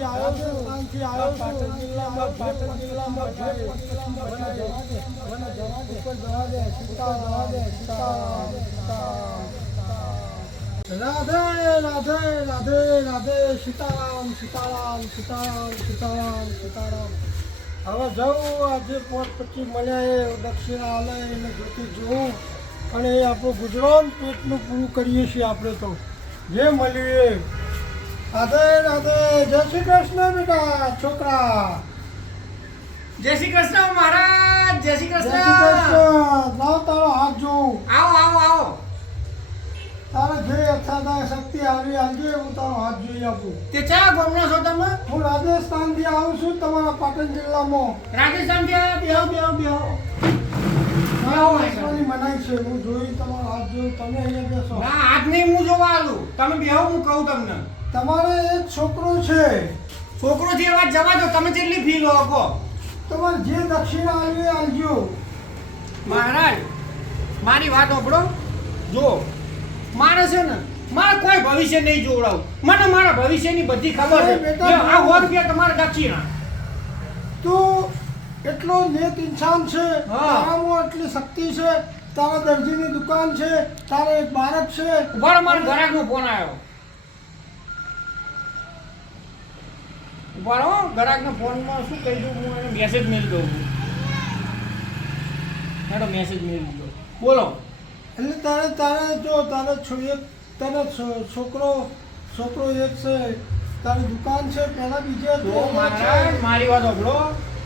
રાજસ્થાનથી આવ્યો છું પાટણ જિલ્લામાં રાધે રાધે રાધે રાધે સીતારામ સીતારામ સીતારામ સીતારામ સીતારામ. હવે જવું આજે 5:25 મળ્યા એ દક્ષિણાલય એને જોતી જોવું અને એ આપણું ગુજરાત પેટનું પૂરું કરીએ છીએ આપણે તો જે મળીએ. રાધે રાધે જય શ્રી કૃષ્ણ બેટા છોકરા. જય શ્રી કૃષ્ણ મહારાજ. જય શ્રી જય કૃષ્ણ. શ્રી કૃષ્ણ. લાવ તારો હાથ જોઉં. આવો આવો આવો. તારા જે અથાતા શક્તિ આવી આજે હું તારો હાથ જોઈ આપું. તે ચા ગોમનો છો તમે? હું રાજસ્થાનથી આવું છું તમારા પાટણ જિલ્લામાં. રાજસ્થાન થી બેહો બેહો બેહો. બેસવાની મનાઈ છે. હું જોઈ તમારો હાથ જોઉં. તમે અહીંયા બેસો. ના હાથ નહીં હું જોવા આલું. તમે બેહો હું કહું તમને. તમારે એક છોકરો છે. છોકરો થી વાત જવા દો. તમે કેટલી ફી લો કહો. તમારે જે દક્ષિણા આવી એ આલજો. મહારાજ મારી વાત સાંભળો. જો મારે છે ને મારે કોઈ ભવિષ્ય નહીં જોવડાવું. મને મારા ભવિષ્યની બધી ખબર છે. બેટા, લ્યો, આ 100 રૂપિયા તમારા દક્ષિણા. તું એટલો નેક ઇન્સાન છે. હા. તારામાં એટલી શક્તિ છે. તારા દરજીની દુકાન છે. તારે એક બાળક છે. ઉભારો, મારા ગ્રાહકનો ફોન આવ્યો. ઉભારો, ગ્રાહકના ફોનમાં શું કહી દઉં? હું એને મેસેજ મેળી દઉં છું. મેડમ મેસેજ મેળી દો. બોલો. એટલે તારે જો તારે છોકરો એક છે. તારી દુકાન છે. પહેલા બીજે તો મહારાજ મારી વાત સાંભળો.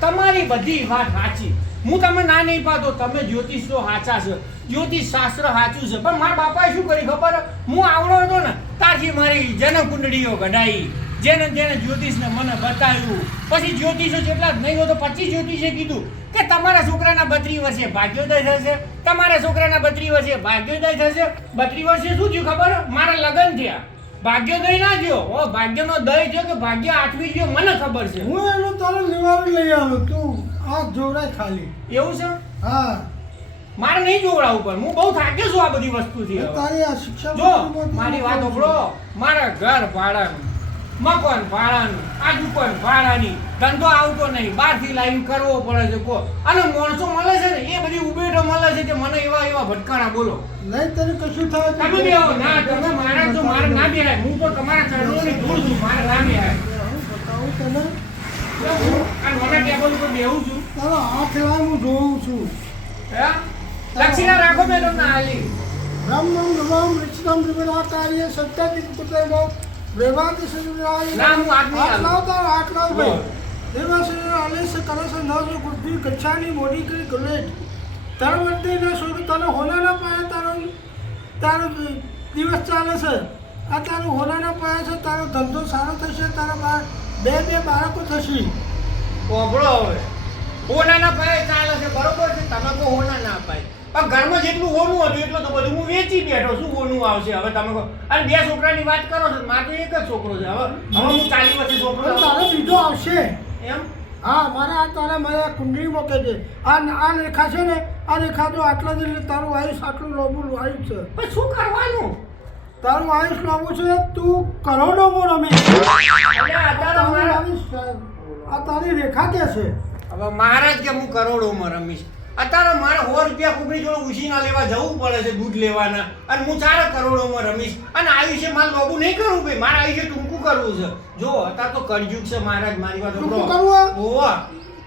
તમારી બધી વાત સાચી. હું તમે ના નહીં પાડતો. તમે જ્યોતિષ તો સાચા છે. જ્યોતિષ શાસ્ત્ર સાચું છે. પણ મારા બાપાએ શું કરી ખબર? હું આવડો હતો ને ત્યારથી મારી જન્મ કુંડળીઓ કઢાઈ. જેને જ્યોતિષને મને બતાવ્યું. પછી જ્યોતિષો જેટલા જ નહીં હોય તો 25 જ્યોતિષે કીધું કે તમારા છોકરાના 32 વર્ષે ભાગ્યોદય થશે. તમારા છોકરાના 32 વર્ષે ભાગ્યોદય થશે. 32 વર્ષે શું થયું ખબર? મારા લગ્ન થયા. ભાગ્યોદય ના થયો. ઓ ભાગ્યનો દય થયો કે ભાગ્ય આઠમી થયો મને ખબર છે. હું એનું તારું નિવારણ લઈ આવું. તું આ જોડાય ખાલી. એવું છે? હા. મારે નહીં જોવડાવું. પણ હું બહુ થાક્યો છું આ બધી વસ્તુથી હવે. તારી આ શિક્ષા જો મારી વાત સાંભળો. મારા ઘર ભાડાનું, મકાન ભાડાનું, આ દુકાન ભાડાની, ધંધો આવતો નહીં, બહારથી લાઈન કરવો પડે છે કો. અને માણસો મળે છે ને એ બધી ઉભેટો મળે છે કે મને એવા ભટકાણા બોલો. નહીં તને કશું થાય તો તમે બેહો. ના તમે મારા તો મારે ના બેહાય. હું તો તમારા ચરણોની ધૂળ છું. મારે ના બેહાય. હું બતાવું તને. હું આ નાના ટેબલ ઉપર બેહું છું. તારો હાથ લાવ હું જોઉં છું. હે? દક્ષિણા રાખો મેડમ ના હાલી. બ્રહ્મ નમઃ ઋષિતમ ત્રિવેદા કાર્ય સત્યાદિ પુત્રનો વેવાદિ સજ્જનાય. ના, હું હાથ નહીં હાથ હાલું. લાવ તારો હાથ લાવ લો. ભાઈ. દેવાસુર આલેશ કલશ નવ બુદ્ધિ ગચ્છાની મોડી કરી ગલેટ. તારો વર્તે ના સોડ તને હોનાના પાયા તારો દિવસ ચાલે છે. આ તારું હોનાના પાયા છે. તારો ધંધો સારો થશે. તારા બે બાળકો થશે. ઓગળો હવે. હોનાના પાયે ચાલે છે બરોબર છે. તમે કહો હોના ના પાય. પણ ઘરમાં જેટલું હોનું હતું એટલું તો બધું હું વેચી બેઠો. શું હોનું આવશે હવે તમે કહો? અને 2 છોકરાની વાત કરો છો. મારે તો એક જ છોકરો છે. હવે હું 40 વર્ષે છોકરો પણ તારો બીજો આવશે. એમ. હા, મારે આ તારા મારે કુંડળી મૂકે છે. આ રેખા છે ને, આ રેખા તો આટલા જ તારું આયુષ આટલું લાંબુ આયુષ છે. પણ શું કરવાનું? તારું આયુષ લાંબુ છે. તું કરોડોમાં રમે. એટલે અત્યારે મારા આ તારી રેખા કે છે. હવે મહારાજ કે હું કરોડોમાં રમીશ. અત્યારે મારે 100 રૂપિયા કુકડી જોડે ઉછીના લેવા જવું પડે છે દૂધ લેવાના. અને હું 4 કરોડોમાં રમીશ. અને આયુષ્ય મારે લોબુ નહીં કરવું ભાઈ. મારે આયુષ્ય ટૂંકું કરવું છે. જો અત્યારે તો કળયુગ છે મહારાજ. મારી વાત ટૂંકું કરવું? ઓવા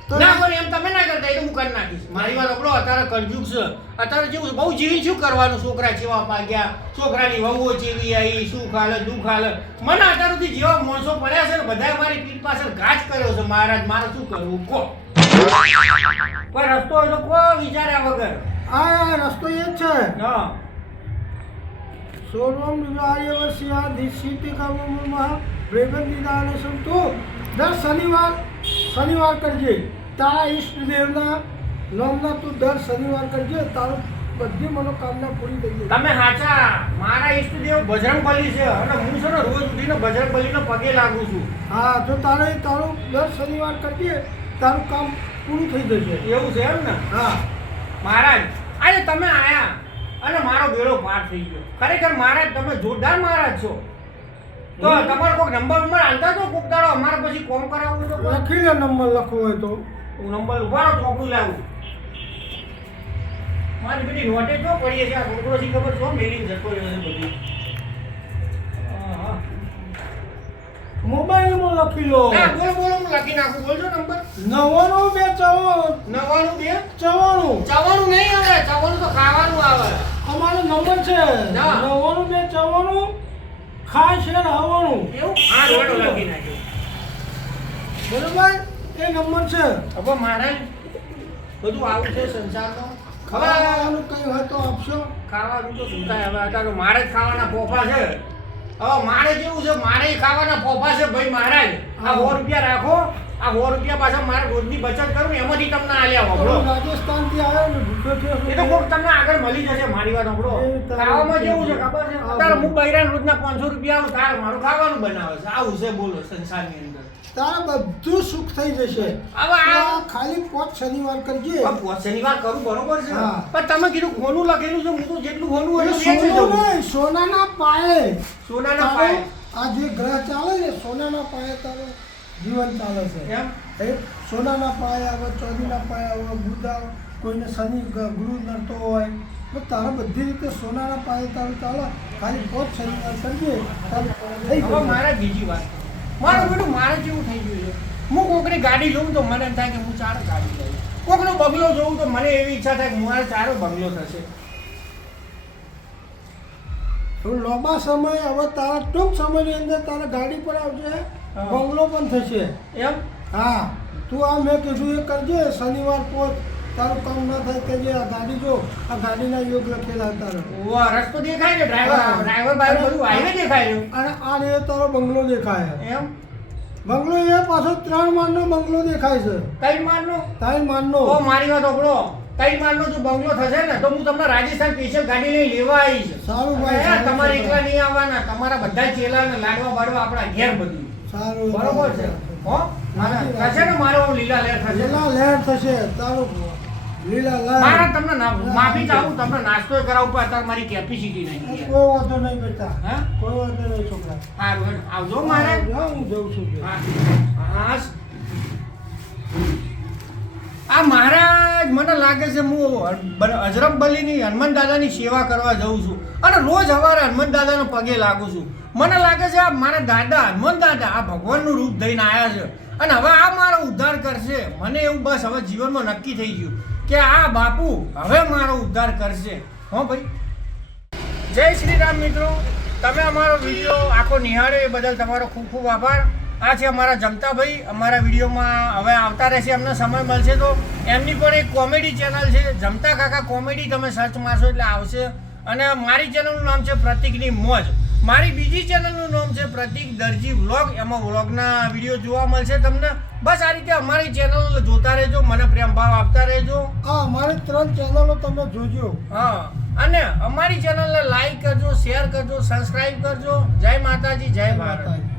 તો ના પણ એમ તમે ના કરતા. એ તો હું કરી નાખીશ. મારી વાત આપણો અત્યારે કળયુગ છે. અત્યારે જેવું બહુ જીવી શું કરવાનું? છોકરા જેવા પાગ્યા, છોકરાની વહુઓ જેવી આવી, શું ખાલે દુઃખ ખાલે. મને અત્યાર સુધી જેવા માણસો પડ્યા છે ને બધા મારી પીઠ પાછળ ઘાસ કર્યો છે મહારાજ. મારે શું કરવું કહો? કોઈ રસ્તો હોય તો કો વિચાર્યા વગર. આ રસ્તો એ જ છે. હા. સોરવમ વિવાહયવસ્યા દિશિતિ કામમાં વેગંદિદાને સંતો દર શનિવાર કરજે. તારા ઈષ્ટદેવના નામના તું દર શનિવાર કરજે. તારું બધી મનોકામના પૂરી થઈ જાય. તમે સાચા. મારા ઈષ્ટદેવ બજરંગબલી છે અને હું છે ને રોજ ઉઠીને બજરંગબલીને પગે લાગુ છું. હા, જો તારું દર શનિવાર કરજે. તારું કામ પૂરું થઈ જશે. એવું છે એમ ને? હા મહારાજ આજે તમે આયા અને મારો બેડો પાર થઈ ગયો. ખરેખર મહારાજ તમે જોરદાર મહારાજ છો. તો તમારો કોઈક નંબર હાલતા તો કોક દાડો અમારે પછી કોમ કરાવવું તો લખી લે નંબર લખવો હોય તો. હું નંબર ઉભારો ચોકડું લાવું મારી બધી નોટે જો પડીએ છે આ છોકરોથી ખબર છો મેલીને જતો રહ્યો છે બધી મોબાઈલમાં લખી લો. હા બોલો બોલો હું લખી નાખું બોલજો નંબર 99 94 નહીં આવે ચવાનું તો ખાવાનું આવે અમારો નંબર છે ના. 99 ખાસ છે હવાનું. એવું આ રોડો લખી નાખ્યો બરોબર એ નંબર છે. હવે મારે બધું આવું છે સંસારમાં ખાવાનું કઈ હોય તો આપશો. ખાવાનું તો શું થાય હવે અત્યારે મારે જ ખાવાના પોફા છે હવે મારે કેવું છે મારે ખાવાના પોફા છે ભાઈ મહારાજ આ 100 રૂપિયા રાખો આ 100 રૂપિયા પાછા મારે રોજની બચત કરું ને એમાંથી તમને આલ્યા વાપરો રાજસ્થાન થી આવ્યો ને ભૂખ્યો થયો એ તો કોક તમને આગળ મળી જશે મારી વાત સાંભળો ખાવામાં કેવું છે ખબર છે અત્યારે હું બૈરાન રોજના 500 રૂપિયા આવું તારે મારું ખાવાનું બનાવે છે આવું છે બોલો સંસારની અંદર તારા બધું સુખ થઈ જશે. હવે આ ખાલી 5 શનિવાર કરજે. શનિવાર કરું બરોબર છે હા. પણ તમે કીધું ખોનું લખેલું છે હું તો જેટલું ખોનું હોય એટલું વેચી સોનું દઉં નહીં, સોનાના પાયે. સોનાના પાયે આ જે ગ્રહ ચાલે ને સોનાના પાયે તારું જીવન ચાલે છે. એમ એ સોનાના પાયે આવે, ચાંદીના પાયે આવે, બુધ આવે, કોઈને શનિ ગુરુ નડતો હોય તો તારા બધી રીતે સોનાના પાયે તારું ચાલે. ખાલી 5 શનિવાર કરજે તારું થઈ હવે જશે. મારે બીજી વાત મારું બેટું મારે જેવું થઈ ગયું છે હું કોકની ગાડી જોઉં તો મને એમ થાય કે હું 4 ગાડી લઉં કોકનો બંગલો જોઉં તો મને એવી ઈચ્છા થાય કે મારે 4 બંગલો થશે થોડો લાંબા સમય હવે તારા ટૂંક સમયની અંદર તારા ગાડી પણ આવશે, હા. બંગલો પણ થશે. એમ હા તું આ મેં કીધું એ કરજે. શનિવાર પોત તારું કામ ન થાય કે જે આ ગાડી જો આ ગાડીના યોગ લખેલા તારો વાહ રસ્તો દેખાય ને ડ્રાઈવર બાઈવર બધું હાઈવે દેખાય રહ્યું અને આ રે તારો બંગલો દેખાય. એમ બંગલો એ પાછો 3 માળનો બંગલો દેખાય છે. કઈ મારનો 3 માળનો. તો મારી વાત સાંભળો કઈ મારનો જો બંગલો થશે ને તો હું તમને રાજસ્થાન સ્પેશિયલ ગાડી લઈ લેવા આવીશ સારું ભાઈ, અને સારું, તમારે સારું. એકલા નહીં આવવાના તમારા બધા ચેલા ને લાડવા બાડવા આપણા ઘેર બધું સારું બરોબર છે હો થશે ને મારો લીલા લેર થશે લીલા લહેર થશે તારું. લીલા લહેર. મારા તમને માફી ચાહું તમને નાસ્તો કરાવું પણ અત્યારે મારી કેપેસિટી નહીં કોઈ વાંધો નહીં બેટા. હા કોઈ વાંધો નહીં છોકરા. સારું આવજો મારે હા, હું જઉં છું કે. હા આ મહારાજ મને લાગે છે હું અજરમ બલીની હનુમાન દાદાની સેવા કરવા જઉં છું અને રોજ સવારે હનુમાન દાદાના પગે લાગુ છું. મને લાગે છે આ મારા દાદા હનુમાન દાદા આ ભગવાનનું રૂપ ધઈને આવ્યા છે અને હવે આ મારો ઉદ્ધાર કરશે. મને એવું બસ હવે જીવનમાં નક્કી થઈ ગયું કે આ બાપુ હવે મારો ઉદ્ધાર કરશે. હો ભાઈ જય શ્રી રામ મિત્રો, તમે અમારો વિડીયો આખો નિહાળ્યો એ બદલ તમારો ખૂબ ખૂબ આભાર. આ છે અમારા જમતાભાઈ, અમારા વિડીયોમાં હવે આવતા રહેશે, એમને સમય મળશે તો એમની પણ એક કોમેડી ચેનલ છે જમતા કાકા કોમેડી, તમે સર્ચ મારશો એટલે આવશે. અને મારી ચેનલનું નામ છે પ્રતિકની મોજ. મારી બીજી ચેનલનું નામ છે પ્રતિક દરજી વ્લોગ, એમાં વ્લોગના વિડીયો જોવા મળશે તમને. બસ આ રીતે અમારી ચેનલ જોતા રહેજો, મને પ્રેમ ભાવ આપતા રહેજો. હા અમારી 3 ચેનલો તમે જોજો. હા અને અમારી ચેનલને લાઈક કરજો, શેર કરજો, સબસ્ક્રાઈબ કરજો. જય માતાજી, જય ભારત.